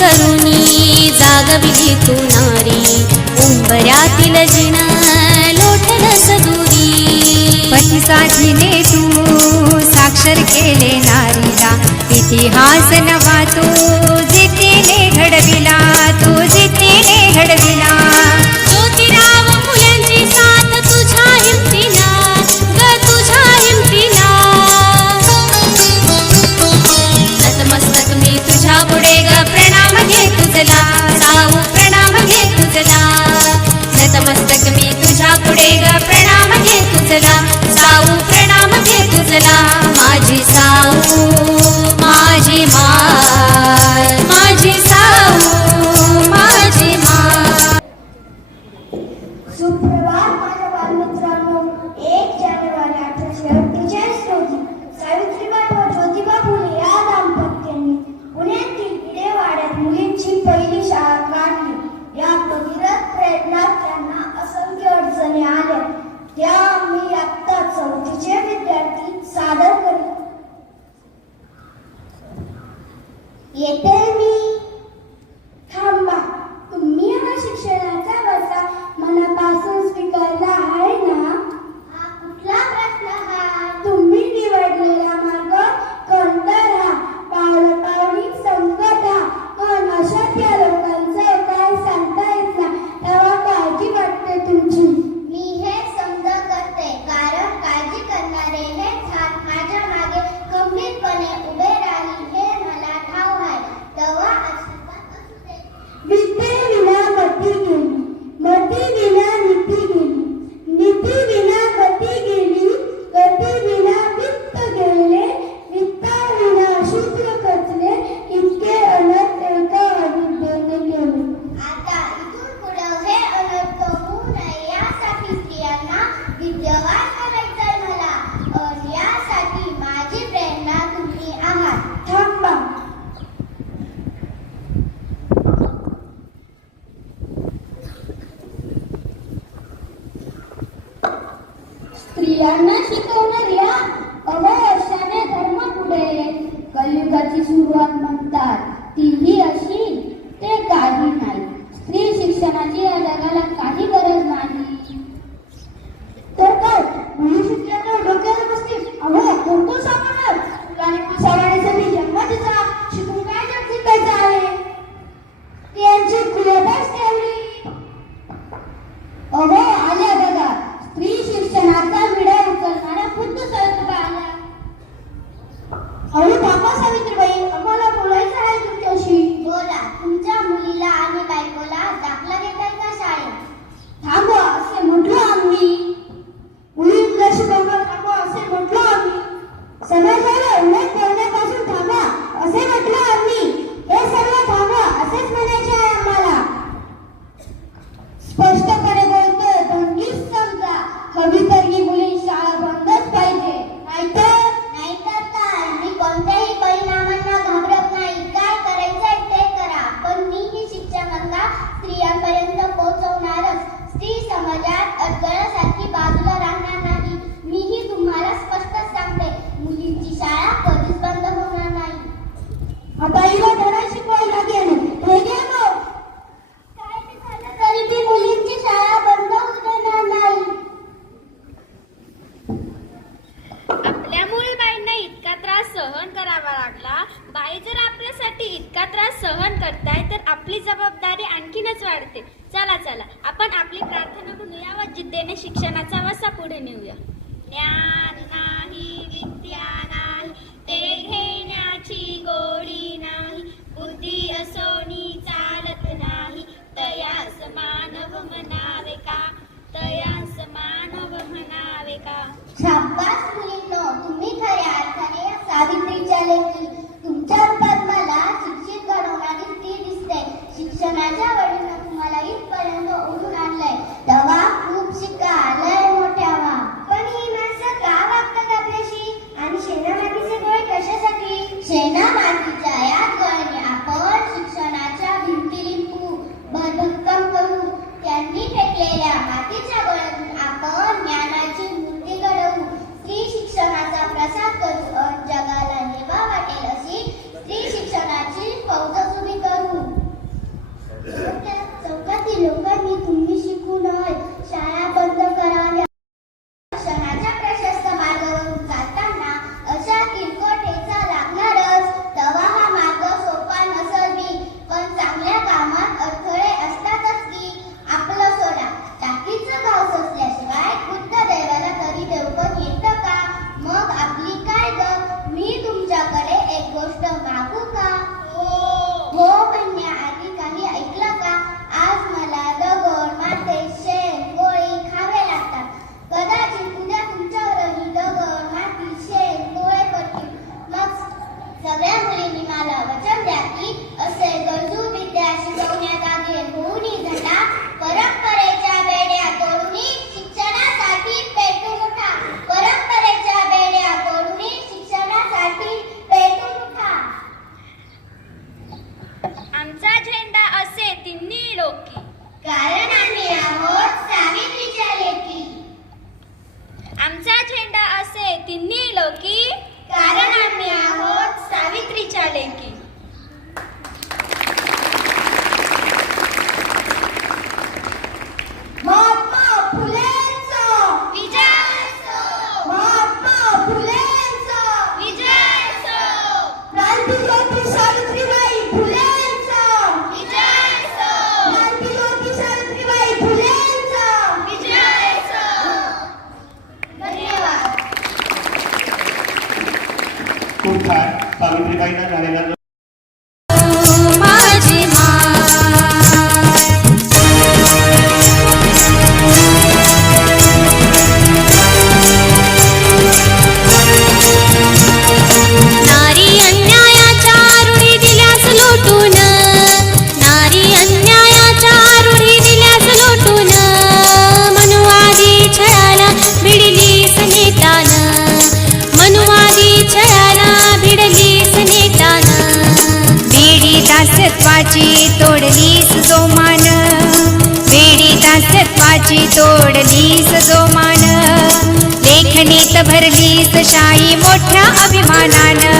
करुणी जागविली तू नारी, उंबऱ्यातील जिन लोटल सदुरी. पतीसाठीने तू साक्षर केले नारीला, इतिहास नवा तो जितीने घडविला, तो जितीने घडविला. ज्योतिराव फुल्यांची साथ तुझ्या हिमतीला, ग तुझ्या हिमतीला. नतमस्तक मी तुझ्या पुढे ग प्रणाम घे तुझला, साऊ प्रणाम घे तुझला. नतमस्तक मी तुझ्या पुढे ग प्रणाम घे तुझला, साऊ प्रणाम घे तुझला. माझी साऊ माझी माय, माझी साऊ माझी माय. सुप्रभात माझ्या बालमित्रांनो. 1 जानेवारी 1848 रोजी सावित्रीबाई व ज्योतिबा फुले या दाम्पत्याने पुण्यातील इडेवाड्यात मुलींची पहिली शाळा काढली. या भगीरथ प्रयत्नात त्यांना असंख्य अडचणी आल्या, त्या मी आत्ता 4थीचे विद्यार्थी सादर करीत. येते मी. थांबा, तुम्ही हा शिक्षणाचा वसा मनापासून स्वीकारला आहे ना? हा कुठला प्रश्न हा? तुम्ही निवडलेला मार्ग कोणता हा? पावलोपावली संकट हा. पण अशक्य लोकांचं काय सांगता येत ना, तेव्हा काळजी वाटते तुमची. मी हे समजा करते, कारण काळजी करणारे हेच हात माझ्या मागे गंभीरपणे उभे राहील हे मला ठाव आहे. तेव्हा आशीर्वाद असू दे. विद्येविना गती गेली, मतीविना नीती गेली, नीतीविना गती गेली, गतीविना वित्त गेले, वित्ताविना शूद्र खचले, इतके अनर्थ एका अविद्येने गेले. आता इथून पुढे हे अनर्थ होऊ नये यासाठी स्त्रियांना विद्यावान करायचंय मला. यासाठी माझी प्रेरणा तुम्ही आहात. थांबा. स्त्रियांना शिकवणाऱ्या अवयशाने धर्म पुढे. कलियुगाची सुरुवात म्हणतात तीही अशी, ते काही नाही. स्त्री शिक्षणाची या जगाला काही गरज नाही. तर काय मुली शिकल्यावर डोक्याला बसतील? अहो कोणतो सापडणार? तुला सावरण्यासाठी जन्म तिचा, शिकून काय जग जिंकायचं आहे? त्यांची कुलताच ठेवली. अहो आल्या बघा, स्त्री शिक्षणाचा विडा उचलणाऱ्या खुद्द सावित्रीबाई आल्या. अहो थांबा सावित्रीबाई, आम्हाला बोलायचं आहे तुमच्याशी. बोला. तुमच्या मुलीला आणि बायकोला दाखला देताय का शाळेत? थांबवा असे म्हटलो आम्ही. मुलींना शिकवणं थांबवा असे म्हटलो आम्ही. समाजाला उलट करण्यापासून थांबा असे म्हटलं आम्ही. हे सर्व थांबवा असेच म्हणायचे आहे आम्हाला. स्पष्टपणे बोलतोय, ढंगीच समजा. हवी तर ही मुली शाळा बंदच पाहिजे, नाहीतर काय. मी कोणत्याही परिणामांना घाबरत नाही. काय करायचंय ते करा, पण मी ही शिक्षणाला स्त्रियांपर्यंत पोहोचवणारच. स्त्री समाजात अडगळासारखी बाजूला राहणार नाही. मीही तुम्हाला स्पष्ट सांगते, मुलींची शाळा कधीच बंद होणार नाही. आता हिला धडा शिकवायला लागेल. हे घे मग. काय ते झालं तरी ती मुलींची शाळा बंद होणार नाही. आपल्या मुळे बाईंना इतका त्रास सहन करावा लागला. बाई जर आपल्यासाठी इतका त्रास सहन करताय तर आपली जबाबदारी आणखीनच वाढते. चला चला, आपण आपली प्रार्थना म्हणूया व जिद्दीने शिक्षणाचा वसा पुढे नेऊया. ज्ञान नाही विद्या नाही, ते घेण्याची गोडी नाही. बुद्धी असोनी चालत नाही, तयास मानव म्हणावे का, तयास मानव म्हणावे का. शाबास मुलींनो, तुम्ही खऱ्या अर्थाने या सावित्रीच्या लेखी. तुमच्या रूपात मला शिक्षित घडवणारी स्त्री दिसते. शिक्षणाच्या वडीनं तुम्हाला इथपर्यंत ओढून आणलंय, तेव्हा खूप शिका, लय मोठ्या व्हा. पण ही माणसं का वागतात आपल्याशी? आणि शेणामातीचे गोळे कशासाठी? शेणामातीच्या या गोळ्याने आपण शिक्षणाच्या भिंती लिंपू, भरभक्कम करू. त्यांनी फेकलेल्या मातीच्या गोळ्यातून आपण ज्ञानाची मूर्ती घडवू. स्त्री शिक्षण तिन्ही लोकी, कारण आम्ही आहोत सावित्रीच्या लेकी. महात्मा फुलेंचा विजय असो, महात्मा फुलेंचा विजय असो, क्रांतिज्योती सावित्रीबाई फुलेंचा विजय असो, क्रांतिज्योती सावित्रीबाई फुलेंचा विजय असो. धन्यवाद. खूप छान. सावित्रीबाईंना झालेला माझी माय नारी अन्यायाच्या रूढी दिल्यास लोटून, नारी अन्यायाच्या रूढी दिल्यास लोटून, मनुवादी छळाला भिडलीस नेटानं, मनुवादी छळाला भिडलीस नेटानं, बेडी दासत्वाची तोडलीस जोमान, बेडी दासत्वाची तोडलीस जोमान, लेखणीत भरलीस शाही मोठ्या अभिमानानं.